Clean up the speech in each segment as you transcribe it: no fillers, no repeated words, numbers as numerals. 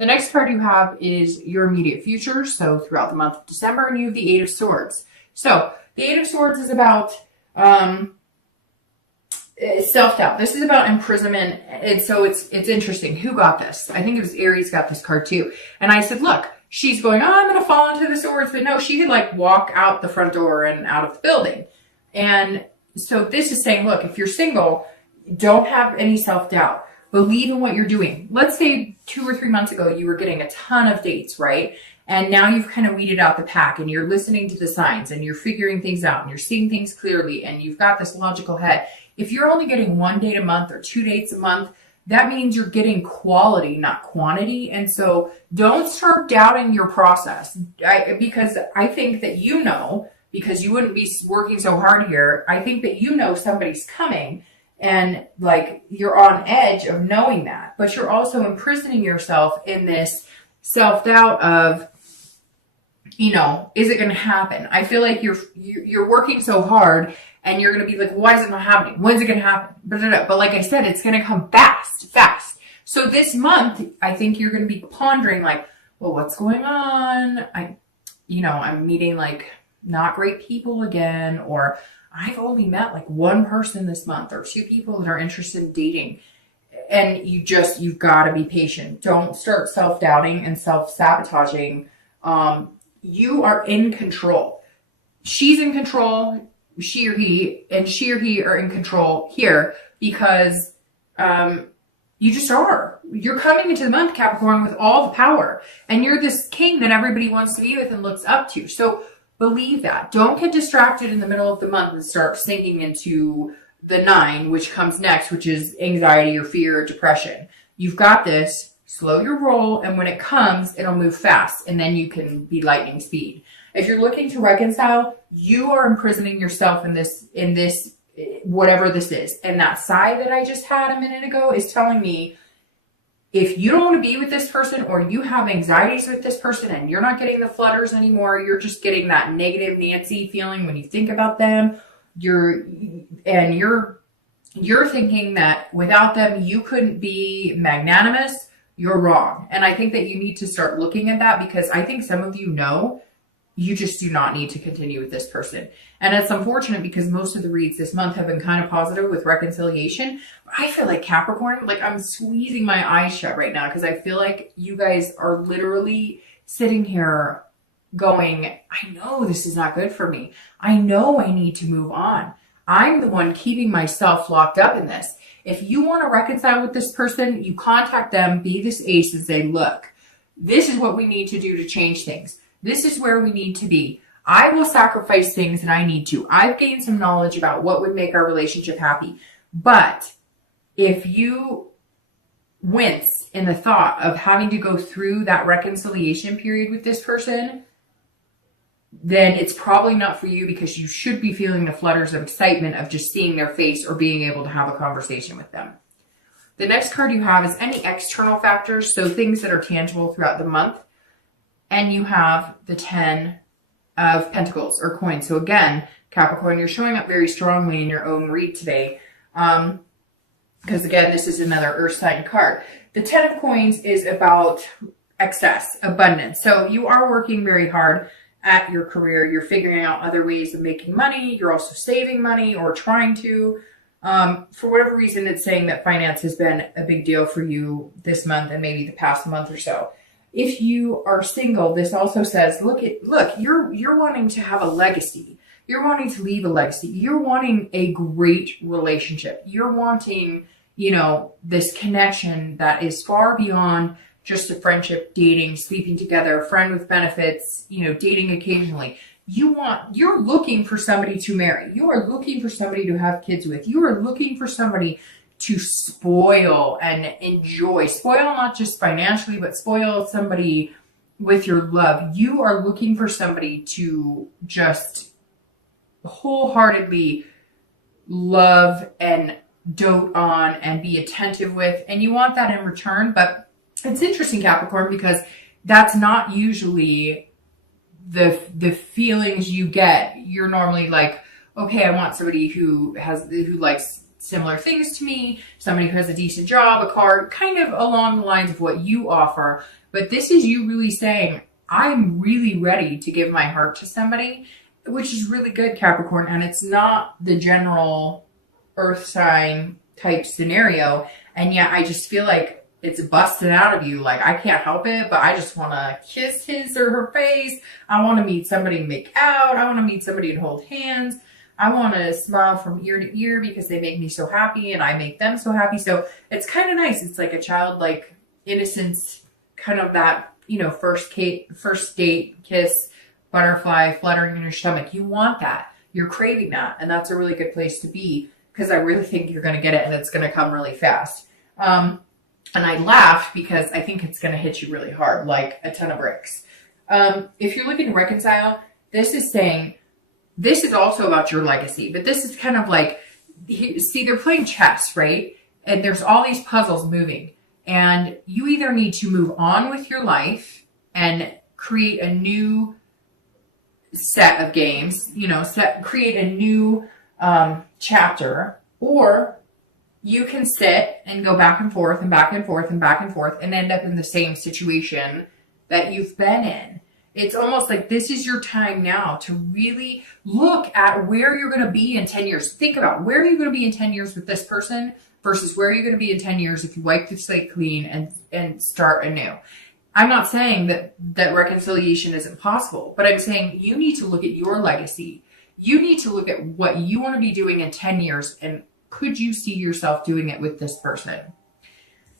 The next card you have is your immediate future. So throughout the month of December, and you have the Eight of Swords. So the Eight of Swords is about self-doubt. This is about imprisonment. And so it's interesting. Who got this? I think it was Aries got this card too. And I said, look, she's going, oh, I'm going to fall into the swords. But no, she could like walk out the front door and out of the building. And so this is saying, look, if you're single, don't have any self-doubt. Believe in what you're doing. Let's say 2 or 3 months ago, you were getting a ton of dates, right? And now you've kind of weeded out the pack and you're listening to the signs and you're figuring things out and you're seeing things clearly and you've got this logical head. If you're only getting 1 date a month or 2 dates a month, that means you're getting quality, not quantity. And so don't start doubting your process. Because I think that because you wouldn't be working so hard here, I think that somebody's coming and like you're on edge of knowing that. But you're also imprisoning yourself in this self-doubt of, is it going to happen? I feel like you're working so hard and you're going to be like, why is it not happening? When's it going to happen? But like I said, it's going to come fast. So this month, I think you're going to be pondering like, well, what's going on? I'm meeting like not great people again, or I've only met like 1 person this month or 2 people that are interested in dating. And you've got to be patient. Don't start self-doubting and self-sabotaging. You are in control. She's in control. She or he are in control here because you just are. You're coming into the month, Capricorn, with all the power. And you're this king that everybody wants to be with and looks up to. So believe that. Don't get distracted in the middle of the month and start sinking into the 9, which comes next, which is anxiety or fear or depression. You've got this. Slow your roll, and when it comes, it'll move fast, and then you can be lightning speed. If you're looking to reconcile, you are imprisoning yourself in this, whatever this is. And that sigh that I just had a minute ago is telling me, if you don't want to be with this person, or you have anxieties with this person, and you're not getting the flutters anymore, you're just getting that negative Nancy feeling when you think about them, you're thinking that without them, you couldn't be magnanimous. You're wrong. And I think that you need to start looking at that, because I think some of you just do not need to continue with this person. And it's unfortunate because most of the reads this month have been kind of positive with reconciliation. But I feel like Capricorn, like I'm squeezing my eyes shut right now because I feel like you guys are literally sitting here going, I know this is not good for me. I know I need to move on. I'm the one keeping myself locked up in this. If you want to reconcile with this person, you contact them, be this ace, and say, look, this is what we need to do to change things. This is where we need to be. I will sacrifice things that I need to. I've gained some knowledge about what would make our relationship happy. But if you wince in the thought of having to go through that reconciliation period with this person, then it's probably not for you, because you should be feeling the flutters of excitement of just seeing their face or being able to have a conversation with them. The next card you have is any external factors, so things that are tangible throughout the month. And you have the 10 of Pentacles or coins. So again, Capricorn, you're showing up very strongly in your own read today. Because again, this is another earth sign card. The 10 of coins is about excess, abundance. So you are working very hard at your career. You're figuring out other ways of making money. You're also saving money or trying to. For whatever reason, it's saying that finance has been a big deal for you this month and maybe the past month or so. If you are single, this also says, look, you're wanting to have a legacy. You're wanting to leave a legacy. You're wanting a great relationship. You're wanting, this connection that is far beyond just a friendship, dating, sleeping together, friend with benefits, dating occasionally. You're looking for somebody to marry. You are looking for somebody to have kids with. You are looking for somebody to spoil and enjoy. Spoil not just financially, but spoil somebody with your love. You are looking for somebody to just wholeheartedly love and dote on and be attentive with. And you want that in return. But it's interesting, Capricorn, because that's not usually the feelings you get. You're normally like, okay, I want somebody who likes similar things to me, somebody who has a decent job, a car, kind of along the lines of what you offer. But this is you really saying, I'm really ready to give my heart to somebody, which is really good, Capricorn. And it's not the general earth sign type scenario. And yet I just feel like it's busted out of you. Like, I can't help it, but I just want to kiss his or her face. I want to meet somebody to make out. I want to meet somebody to hold hands. I want to smile from ear to ear because they make me so happy and I make them so happy. So it's kind of nice. It's like a childlike innocence, kind of that, you know, first date kiss, butterfly fluttering in your stomach. You want that. You're craving that. And that's a really good place to be, because I really think you're going to get it and it's going to come really fast. And I laughed because I think it's going to hit you really hard, like a ton of bricks. If you're looking to reconcile, this is saying, this is also about your legacy, but this is kind of like, see, they're playing chess, right? And there's all these puzzles moving, and you either need to move on with your life and create a new set of games, you know, create a new chapter, or you can sit and go back and forth and back and forth and back and forth and end up in the same situation that you've been in. It's almost like this is your time now to really look at where you're going to be in 10 years. Think about, where are you going to be in 10 years with this person versus where are you going to be in 10 years if you wipe the slate clean and start anew. I'm not saying that reconciliation isn't possible, but I'm saying you need to look at your legacy. You need to look at what you want to be doing in 10 years, and could you see yourself doing it with this person?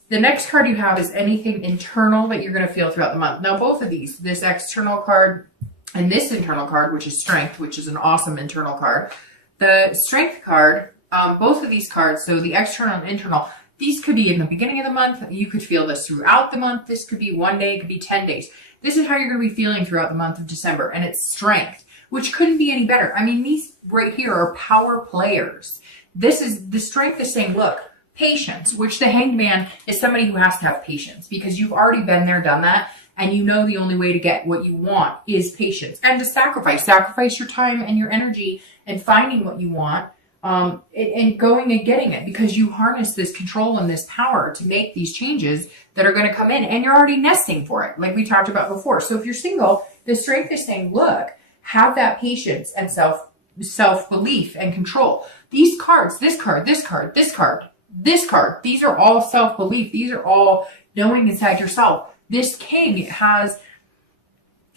The next card you have is anything internal that you're going to feel throughout the month. Now, both of these, this external card and this internal card, which is Strength, which is an awesome internal card. The Strength card, both of these cards, so the external and internal, these could be in the beginning of the month. You could feel this throughout the month. This could be 1 day, it could be 10 days. This is how you're going to be feeling throughout the month of December, and it's Strength, which couldn't be any better. I mean, these right here are power players. This is, the Strength is saying, look, patience, which the Hanged Man is somebody who has to have patience because you've already been there, done that, and you know the only way to get what you want is patience and to sacrifice your time and your energy and finding what you want, and going and getting it, because you harness this control and this power to make these changes that are going to come in, and you're already nesting for it, like we talked about before. So if you're single, the Strength is saying, look, have that patience and self-belief and control. These cards, this card, this card, this card, this card, these are all self-belief. These are all knowing inside yourself. This King has,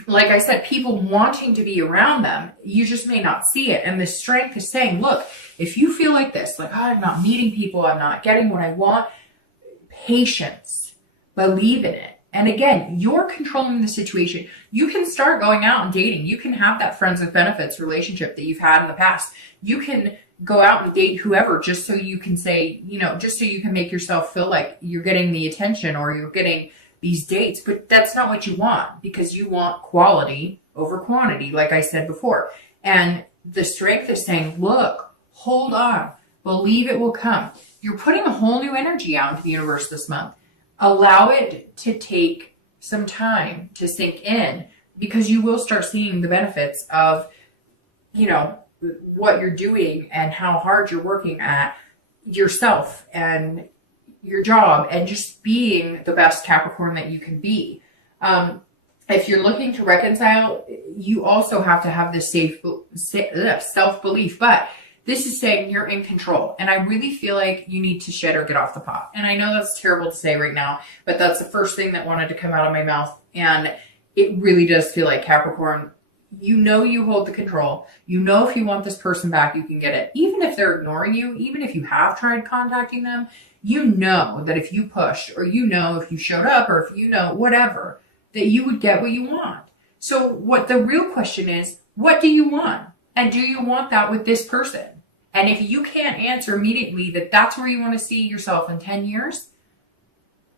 like I said, people wanting to be around them. You just may not see it. And the Strength is saying, look, if you feel like this, like, oh, I'm not meeting people, I'm not getting what I want, patience, believe in it. And again, you're controlling the situation. You can start going out and dating. You can have that friends with benefits relationship that you've had in the past. You can go out and date whoever just so you can say, you know, just so you can make yourself feel like you're getting the attention or you're getting these dates. But that's not what you want, because you want quality over quantity, like I said before. And the Strength is saying, look, hold on, believe it will come. You're putting a whole new energy out into the universe this month. Allow it to take some time to sink in, because you will start seeing the benefits of, you know, what you're doing and how hard you're working at yourself and your job and just being the best Capricorn that you can be. If you're looking to reconcile, you also have to have this self-belief, but this is saying you're in control. And I really feel like you need to shed or get off the pot. And I know that's terrible to say right now, but that's the first thing that wanted to come out of my mouth. And it really does feel like, Capricorn, you know you hold the control. You know if you want this person back, you can get it. Even if they're ignoring you, even if you have tried contacting them, you know that if you pushed, or you know if you showed up, or if you know whatever, that you would get what you want. So what the real question is, what do you want? And do you want that with this person? And if you can't answer immediately that that's where you want to see yourself in 10 years,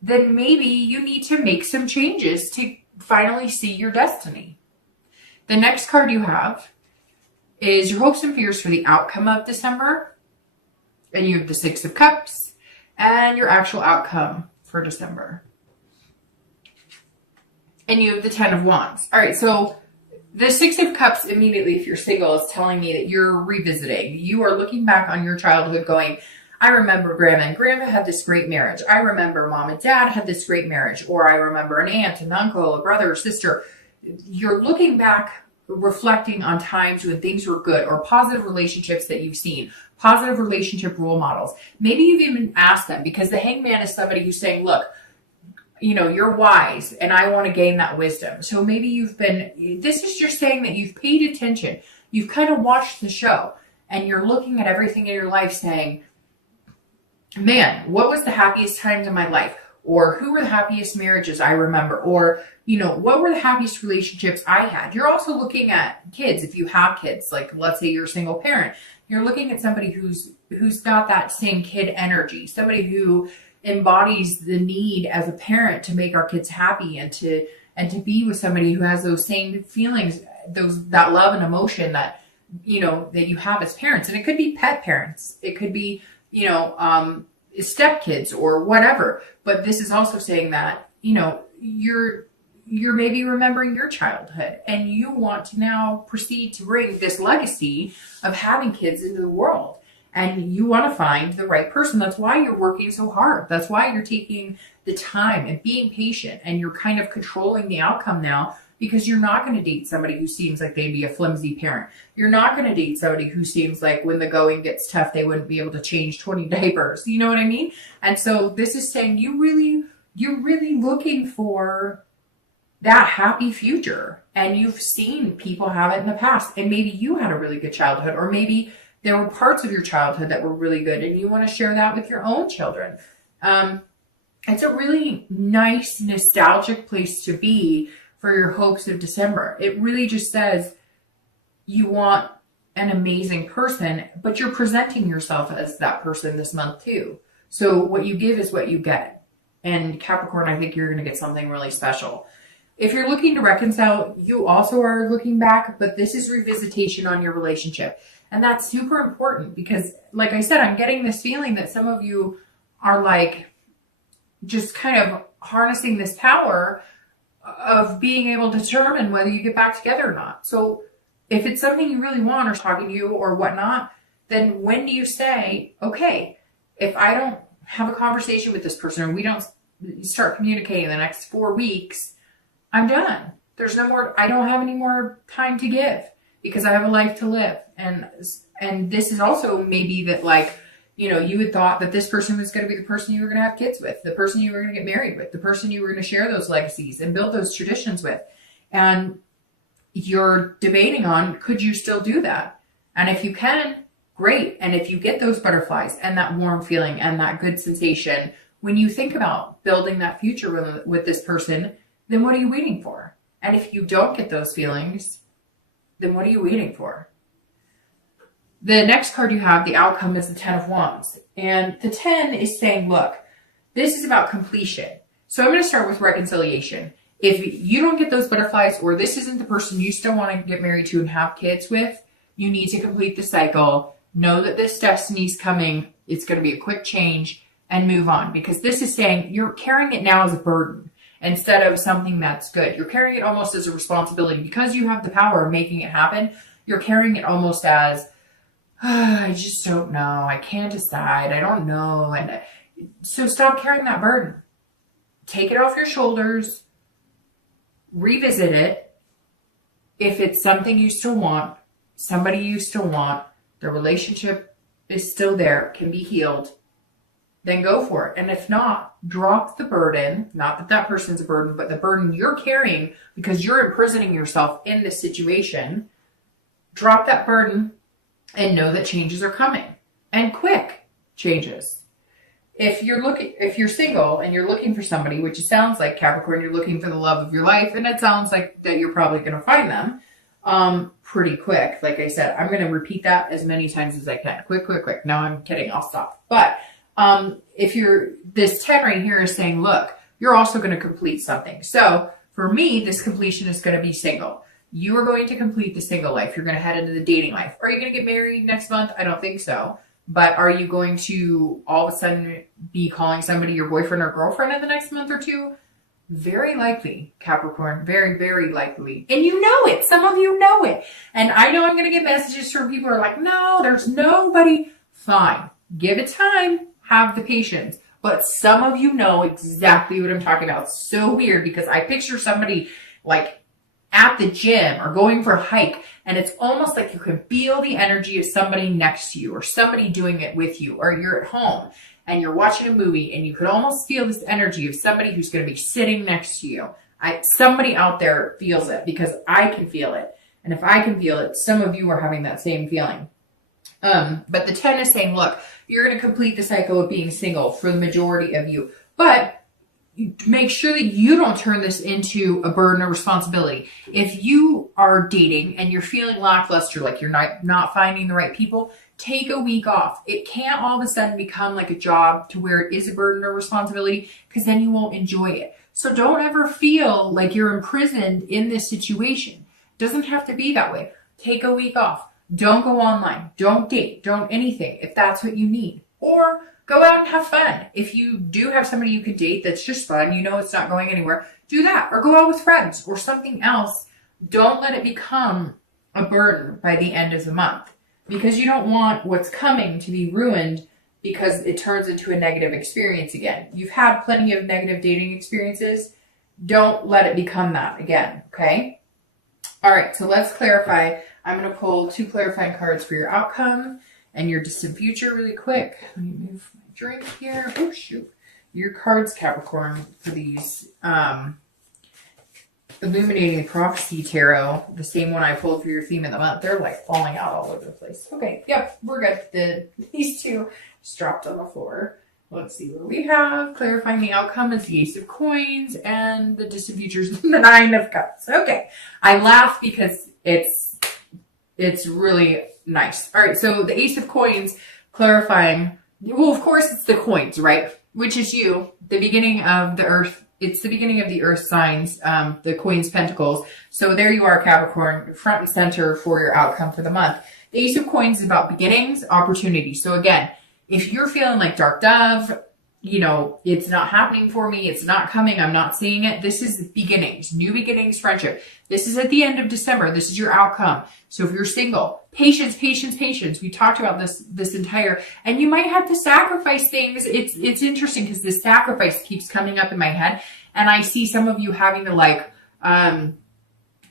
then maybe you need to make some changes to finally see your destiny. The next card you have is your hopes and fears for the outcome of December. And you have the Six of Cups and your actual outcome for December. And you have the Ten of Wands. All right, so the Six of Cups immediately, if you're single, is telling me that you're revisiting. You are looking back on your childhood going, I remember grandma and grandpa had this great marriage. I remember mom and dad had this great marriage. Or I remember an aunt, an uncle, a brother or sister. You're looking back, reflecting on times when things were good, or positive relationships that you've seen, positive relationship role models. Maybe you've even asked them, because the hangman is somebody who's saying, look, you're wise and I want to gain that wisdom. So maybe this is just saying that you've paid attention. You've kind of watched the show and you're looking at everything in your life saying, man, what was the happiest times in my life? Or who were the happiest marriages I remember? Or, what were the happiest relationships I had? You're also looking at kids. If you have kids, like let's say you're a single parent, you're looking at somebody who's got that same kid energy, somebody who embodies the need as a parent to make our kids happy and to be with somebody who has those same feelings, that love and emotion that that you have as parents. And it could be pet parents, it could be stepkids or whatever. But this is also saying that you're maybe remembering your childhood and you want to now proceed to bring this legacy of having kids into the world. And you want to find the right person. That's why you're working so hard. That's why you're taking the time and being patient, and you're kind of controlling the outcome now, because you're not going to date somebody who seems like they'd be a flimsy parent. You're not going to date somebody who seems like when the going gets tough, they wouldn't be able to change 20 diapers. You know what I mean? And so this is saying you're really looking for that happy future, and you've seen people have it in the past, and maybe you had a really good childhood, or maybe there were parts of your childhood that were really good and you want to share that with your own children. It's a really nice, nostalgic place to be for your hopes of December. It really just says you want an amazing person, but you're presenting yourself as that person this month too. So what you give is what you get. And Capricorn, I think you're going to get something really special. If you're looking to reconcile, you also are looking back, but this is revisitation on your relationship. And that's super important because, like I said, I'm getting this feeling that some of you are like just kind of harnessing this power of being able to determine whether you get back together or not. So if it's something you really want, or talking to you or whatnot, then when do you say, okay, if I don't have a conversation with this person, or we don't start communicating the next 4 weeks, I'm done. There's no more, I don't have any more time to give because I have a life to live. And this is also maybe that, like, you had thought that this person was going to be the person you were going to have kids with, the person you were going to get married with, the person you were going to share those legacies and build those traditions with. And you're debating on, could you still do that? And if you can, great. And if you get those butterflies and that warm feeling and that good sensation, when you think about building that future with this person, then what are you waiting for? And if you don't get those feelings, then what are you waiting for? The next card you have, the outcome, is the 10 of Wands. And the 10 is saying, look, this is about completion. So I'm going to start with reconciliation. If you don't get those butterflies, or this isn't the person you still want to get married to and have kids with, you need to complete the cycle. Know that this destiny's coming. It's going to be a quick change, and move on. Because this is saying you're carrying it now as a burden instead of something that's good. You're carrying it almost as a responsibility. Because you have the power of making it happen, you're carrying it almost as, I just don't know. I can't decide. I don't know. And so stop carrying that burden. Take it off your shoulders. Revisit it. If it's something you still want, somebody you still want, the relationship is still there, can be healed, then go for it. And if not, drop the burden. Not that that person's a burden, but the burden you're carrying because you're imprisoning yourself in this situation. Drop that burden and know that changes are coming, and quick changes. If you're single and you're looking for somebody, which it sounds like, Capricorn, you're looking for the love of your life, and it sounds like that you're probably going to find them pretty quick. Like I said, I'm going to repeat that as many times as I can. Quick, quick, quick. No, I'm kidding. I'll stop. But this 10 right here is saying, look, you're also going to complete something. So for me, this completion is going to be single. You are going to complete the single life. You're going to head into the dating life. Are you going to get married next month? I don't think so. But are you going to all of a sudden be calling somebody your boyfriend or girlfriend in the next month or two? Very likely, Capricorn. Very, very likely. And you know it. Some of you know it. And I know I'm going to get messages from people who are like, no, there's nobody. Fine. Give it time. Have the patience. But some of you know exactly what I'm talking about. It's so weird because I picture somebody like at the gym or going for a hike, and it's almost like you can feel the energy of somebody next to you or somebody doing it with you, or you're at home and you're watching a movie and you could almost feel this energy of somebody who's going to be sitting next to you. Somebody out there feels it because I can feel it. And if I can feel it, some of you are having that same feeling. But the 10 is saying, look, you're going to complete the cycle of being single for the majority of you, but make sure that you don't turn this into a burden or responsibility. If you are dating and you're feeling lackluster, like you're not finding the right people, take a week off. It can't all of a sudden become like a job to where it is a burden or responsibility, because then you won't enjoy it. So don't ever feel like you're imprisoned in this situation. It doesn't have to be that way. Take a week off. Don't go online. Don't date. Don't anything if that's what you need. Or go out and have fun. If you do have somebody you could date that's just fun, you know it's not going anywhere, do that. Or go out with friends or something else. Don't let it become a burden by the end of the month, because you don't want what's coming to be ruined because it turns into a negative experience again. You've had plenty of negative dating experiences. Don't let it become that again, okay? All right, so let's clarify. I'm going to pull 2 clarifying cards for your outcome and your distant future really quick. Let me move my drink here. Oh, shoot. Your cards, Capricorn, for these Illuminating Prophecy Tarot, the same one I pulled for your theme of the month, they're like falling out all over the place. Okay, yep, we're good. These 2 just dropped on the floor. Let's see what we have. Clarifying the outcome is the Ace of Coins, and the distant future is the 9 of Cups. Okay, I laugh because it's really nice. All right, so the Ace of Coins clarifying, well, of course it's the coins, right? Which is you, the beginning of the earth. It's the beginning of the earth signs, the Queen's Pentacles. So there you are, Capricorn, front and center for your outcome for the month. The Ace of Coins is about beginnings, opportunity. So again, if you're feeling like Dark Dove, you know, it's not happening for me, it's not coming, I'm not seeing it. This is beginnings, new beginnings, friendship. This is at the end of December. This is your outcome. So if you're single, patience, patience, patience. We talked about this entire, and you might have to sacrifice things. It's interesting because this sacrifice keeps coming up in my head. And I see some of you having to like,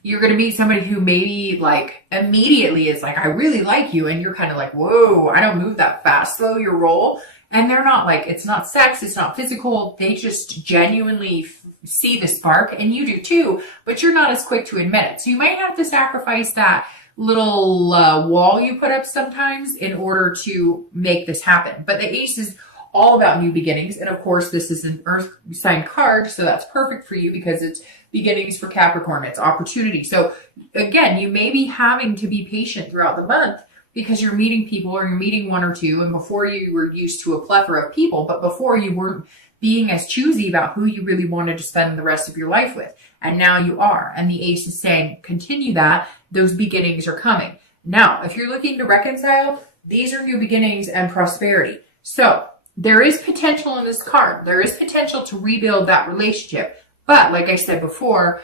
you're going to meet somebody who maybe like immediately is like, I really like you. And you're kind of like, whoa, I don't move that fast. Slow your roll. And they're not like, it's not sex, it's not physical. They just genuinely see the spark, and you do too, but you're not as quick to admit it. So you might have to sacrifice that little wall you put up sometimes in order to make this happen. But the Ace is all about new beginnings. And of course, this is an earth sign card, so that's perfect for you because it's beginnings for Capricorn. It's opportunity. So again, you may be having to be patient throughout the month because you're meeting people, or you're meeting 1 or 2, and before you were used to a plethora of people, but before you weren't being as choosy about who you really wanted to spend the rest of your life with. And now you are. And the Ace is saying, continue that. Those beginnings are coming. Now, if you're looking to reconcile, these are new beginnings and prosperity. So there is potential in this card. There is potential to rebuild that relationship. But like I said before,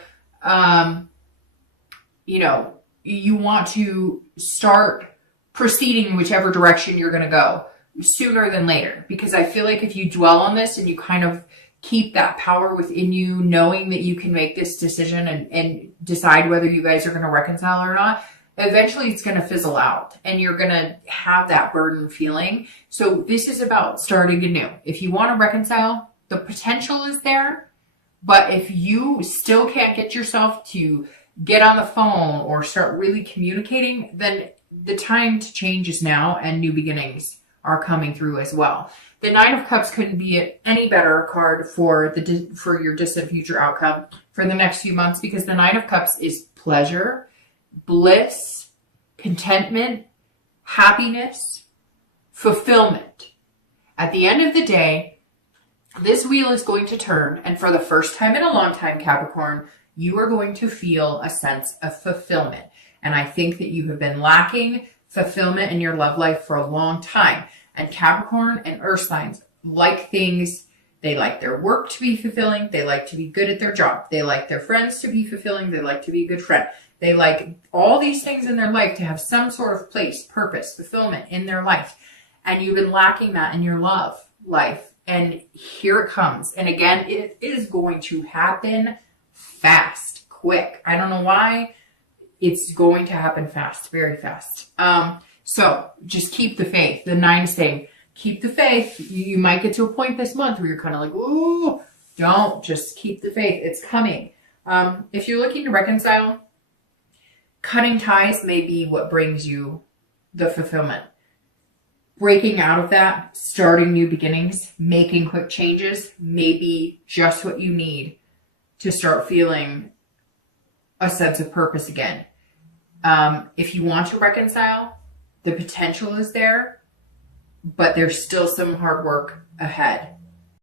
you know, you want to start proceeding in whichever direction you're going to go sooner than later. Because I feel like if you dwell on this and you kind of keep that power within you, knowing that you can make this decision and decide whether you guys are going to reconcile or not, eventually it's going to fizzle out and you're going to have that burden feeling. So this is about starting anew. If you want to reconcile, the potential is there. But if you still can't get yourself to get on the phone or start really communicating, then the time to change is now, and new beginnings are coming through as well. The 9 of Cups couldn't be any better card for your distant future outcome for the next few months, because the 9 of Cups is pleasure, bliss, contentment, happiness, fulfillment. At the end of the day, this wheel is going to turn, and for the first time in a long time, Capricorn, you are going to feel a sense of fulfillment. And I think that you have been lacking fulfillment in your love life for a long time. And Capricorn and earth signs like things. They like their work to be fulfilling. They like to be good at their job. They like their friends to be fulfilling. They like to be a good friend. They like all these things in their life to have some sort of place, purpose, fulfillment in their life. and you've been lacking that in your love life. And here it comes. And again, it is going to happen fast, quick. I don't know why. It's going to happen fast, very fast. So just keep the faith. The 9's thing, keep the faith. You might get to a point this month where you're kind of like, ooh, don't, just keep the faith. It's coming. If you're looking to reconcile, cutting ties may be what brings you the fulfillment. Breaking out of that, starting new beginnings, making quick changes may be just what you need to start feeling a sense of purpose again. If you want to reconcile, the potential is there, but there's still some hard work ahead.